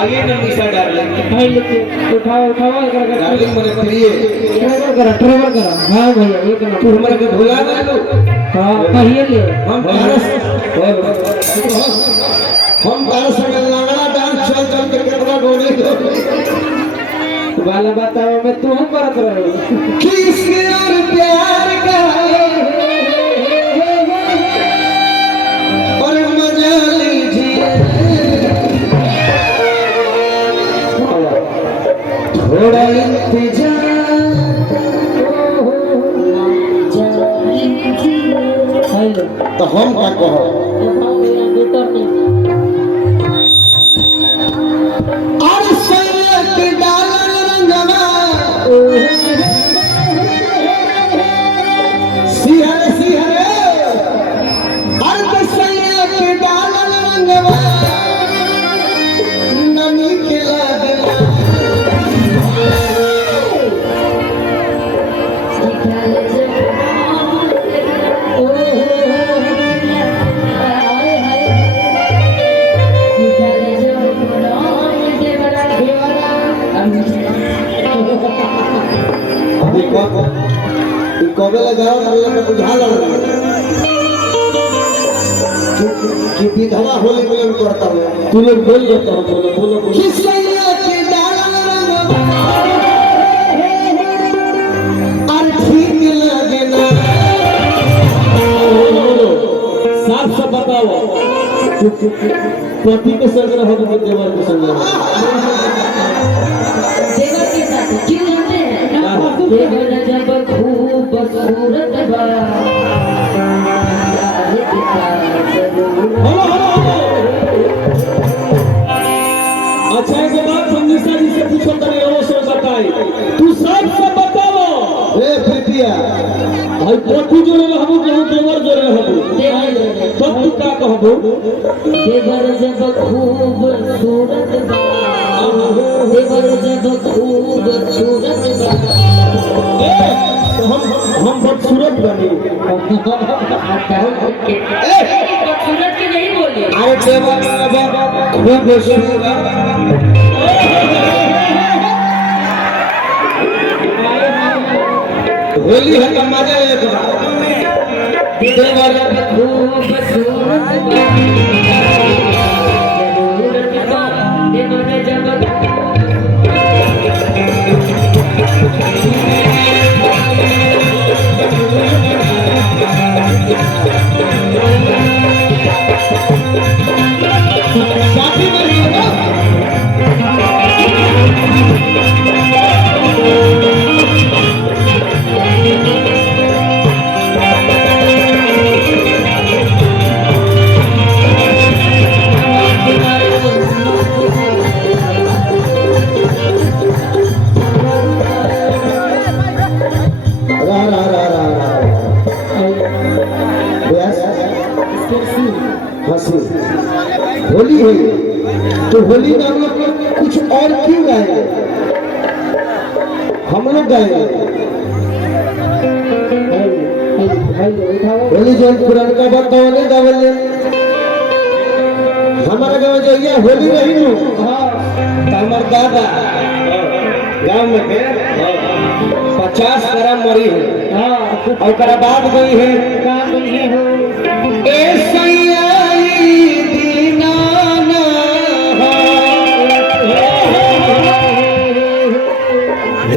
आगे न निशा डार्लिंग उठाओ उठाओ डार्लिंग मेरे प्रिय ट्रेवल करा। हाँ भैया एक नंबर। तू हमारे को भुला ना लो। हाँ कहिए ले हम तारा संग लंगड़ा डांस चल चल के कितना गोली वाला बताओ मैं तू हम करत रहो किसके और प्यार का और मजा लीजिए थोड़ा इंतजार तो हम क्या कहो और सैयद डालन रंगवा सिहर सिहर और सैयद डालन रंगवा ननी के लागला कबे लगाओ अल्लाह को बुझा लगा कि विधवा होली मिलन करता हूँ तू लोग बोल देता हो बोलो बोलो किसैया के डालन रंगवा और ठीक लगे ना साफ साफ बताओ पति के संग रहो कि देवर के संग रहो देवर के साथ क्यों होते हैं देवर जब खूब सूरत बा अच्छा एक बात हम निशा जी से पूछो तनी वो से बताई तू सब सब बताओ ए प्रीतिया भाई पति जो रहबो कहू देवर जो रहबो तब तू का कहबो देवर जब खूब सूरत बा देवर जब खूब सूरत बा तो हम बदसूरत बनी सूरत के नहीं बोले अरे देवर खूब सुंदर होली है का मजा एक देवर जब खूब सूरत बा देवर जब साथी में होली है तो होली में हम लोग कुछ और क्यों गाएंगे हम लोग गाएंगे होली जो पुराना बात तो नहीं गावले हमारा गाँव जो ये होली नहीं नु हमार दादा गाँव में के 50 ग्राम मरी है और बाद गई है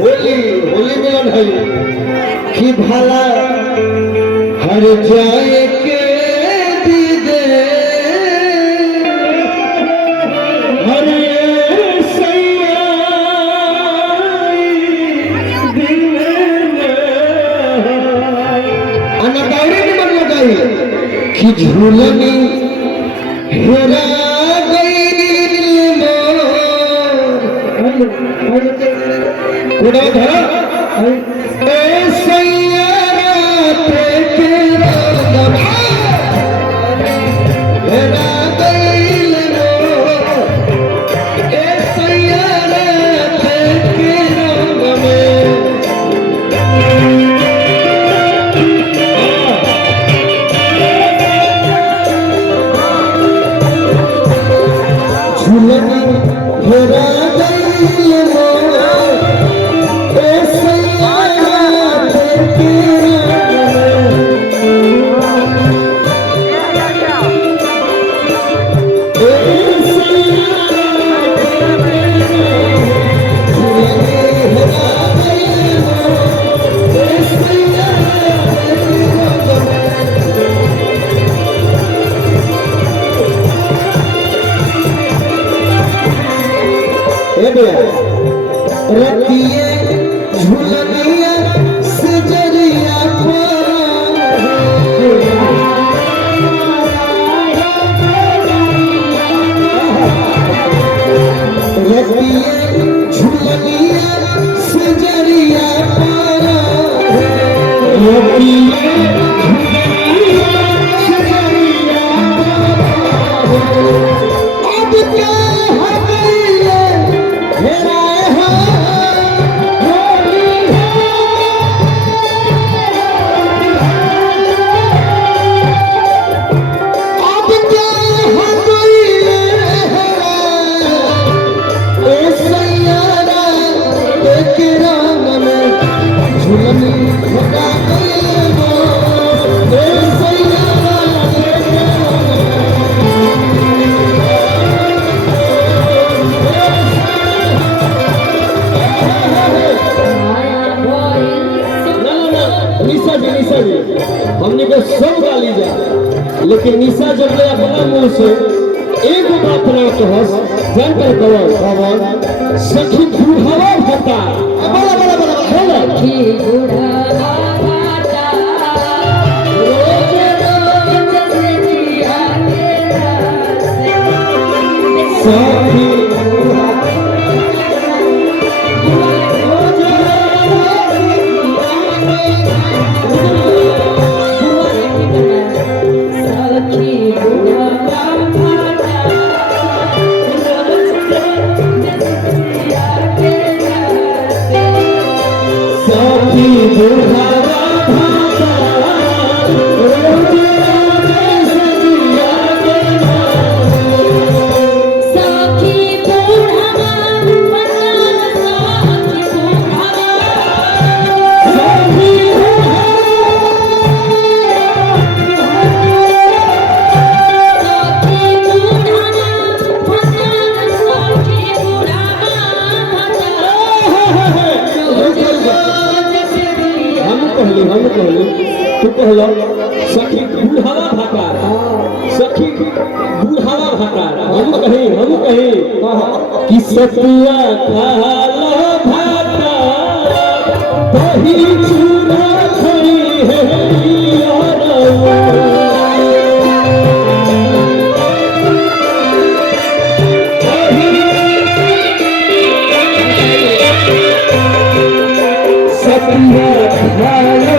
होली मिलन है कि भला हर जाए के दीदे हर सैया अनगौरी भी मन लगाई कि झूलनी हेरा उड़ा धरा ए सैयारा के राम हेरा गइल नो ए सैयारा के राम में हे भैया रतिए झुलनिया सजरिया रतिए झुलनिया सजरिया अब क्या हमने को सब गाली जा, लेकिन निशा जब ले अपना मुंह से एक बात ना कहस जान कर कवन सखी बुढ़ावा भता बड़ा बड़ा बड़ा सखी बुढ़ावा भता रोज रोज से जिया के रास्ते सखी तू कहलो सखी बुढ़ावा भाकार सखी बुढ़ावा भाकार हम कहीं कि सतुआ खाला भाता दही चूड़ा खड़ी है सतुआ खाला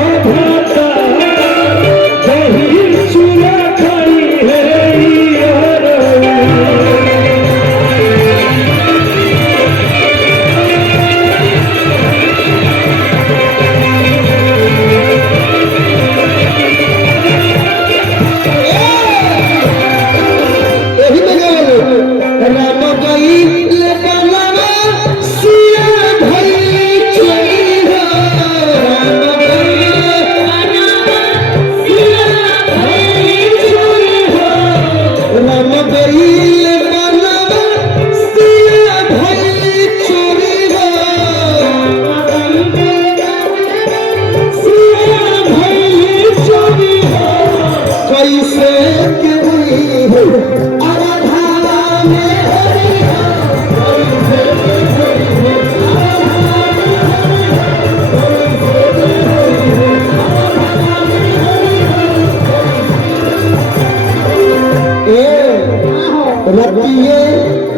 रतिए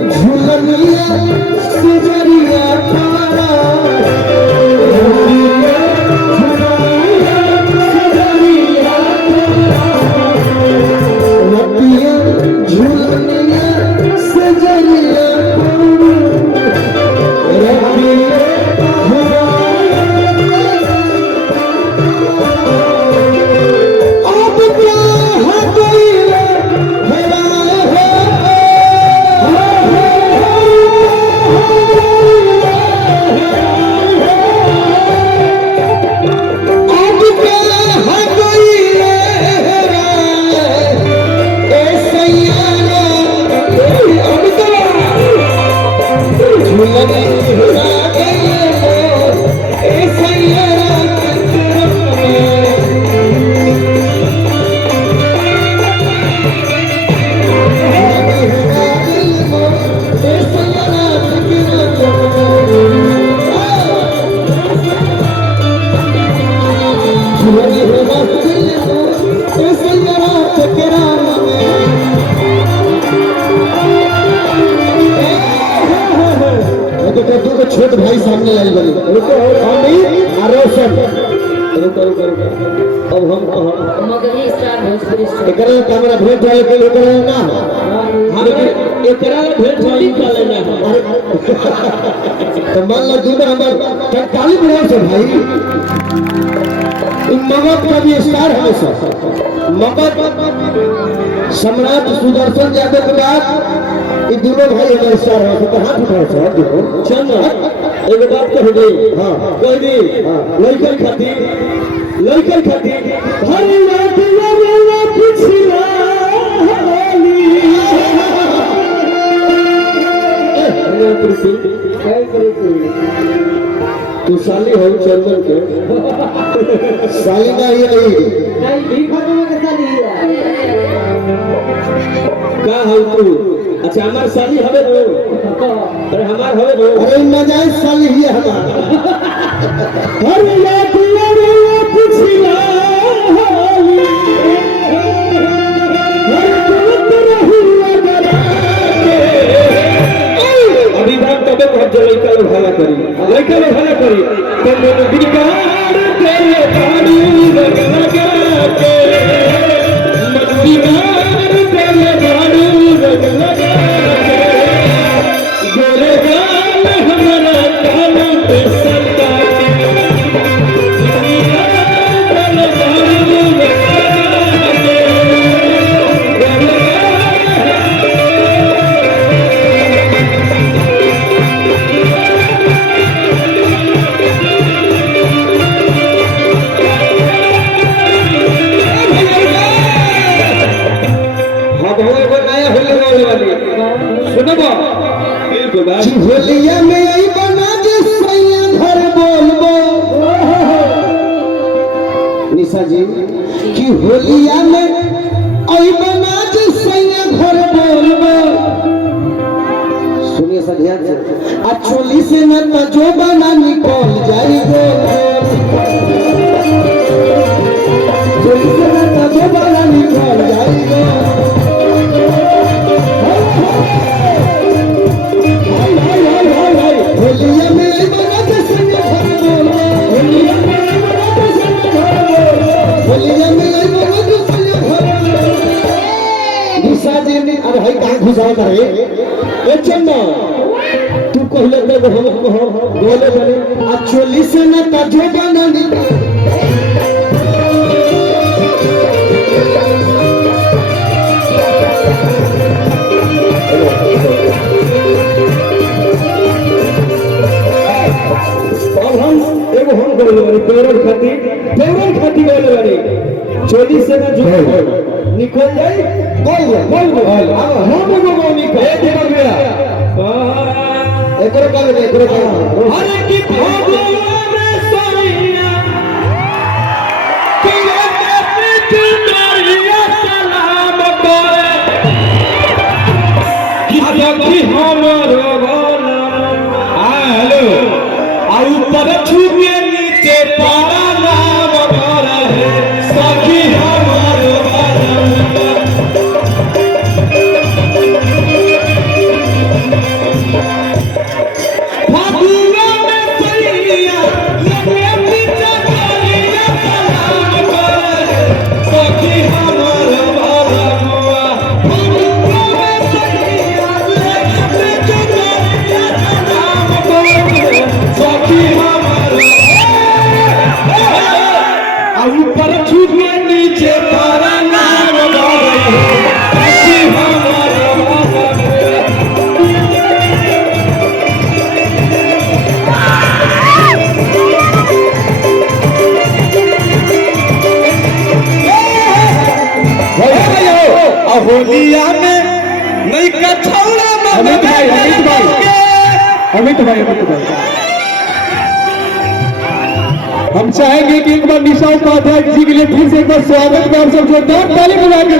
झुलनिया सजरिया रतिए झुलनिया सजरिया अब क्या है कोई छोट भाई सामने लाइल बनी अमित और रोशन। अब हम मगही स्टार भोजपुरी स्टार एकरा कैमरा भेंट वाले के लोग ना हम एकरा भेंट भाई का लेना है। तो मान लो दूध हमार ताली बजाओ से भाई। मगध का भी स्टार हमेशा मगध सम्राट सुदर्शन यादव के बाद ये दोनों भाई हमारे स्टार है। तो हाथ उठाओ सर देखो चंद एगो बात कह दे। हाँ कह दी लड़कन खातिर हर रात लगा पिछला तू साली हो चंदन के सालिना ये नहीं का हो तू। अच्छा हमार साली हवे दो अरे हमार हवे दो। अरे नजायज साली ही है हमारा। हर रात लगा पिछला अभी बात तबे बहुत लड़का लोग भला करी तो बिगाड़ तेरे बाड़ी रंग लगा के बिगाड़ तेरे बाड़ी रंग लगा के गोरे गाल हमारा काला पे सता के बिगाड़ तेरे बाड़ी रंग लगा के होलिया में आई बना दे सैया घर बोलबो निशा जी कि होलिया में आई बना दे सैया घर बोलबो। सुनिए सब ध्यान से। आ चोली से न जो बना निकल जाएगो चोली से न जो बना निकल जाएगो। होलिया में आई बना दे सैया घर बोलबो होलिया में आई बना दे सैया घर बोलबो होलिया में आई बना दे सैया घर बोलबो। निशा जी ने अब भाई कहां घुसा करे ए चन्ना तू कहले तो हम बोले बने आ चोली से न ताजो बनानी अब हम एगो हम बोले बनी पेड़न खातिर बोले बनी चोली से ना जो निकल जाए बोल हम एगो मौनी का ए देखो मेरा एकरो का अरे की भगवान सोनिया कि ये पितरिया सलाम करे कि सखी हमरो भला हेलो आ ऊपर छुपे नीचे पारा नाम करे सखी हमरो भला फागुआ में सैया लगे पीछे चलिया सलाम करे सखी हमरो भला फागुआ में सैया लगे पीछे चलिया सलाम करे सखी हमरो आ ऊपर छुपे नीचे पारा नाम करे सखी हमरो भला होलिया में नहीं कछौड़ा अमित भाई हम चाहेंगे कि एक बार निशा उपाध्याय जी के लिए फिर से एक बार स्वागत कर सब जोरदार ताली बजा के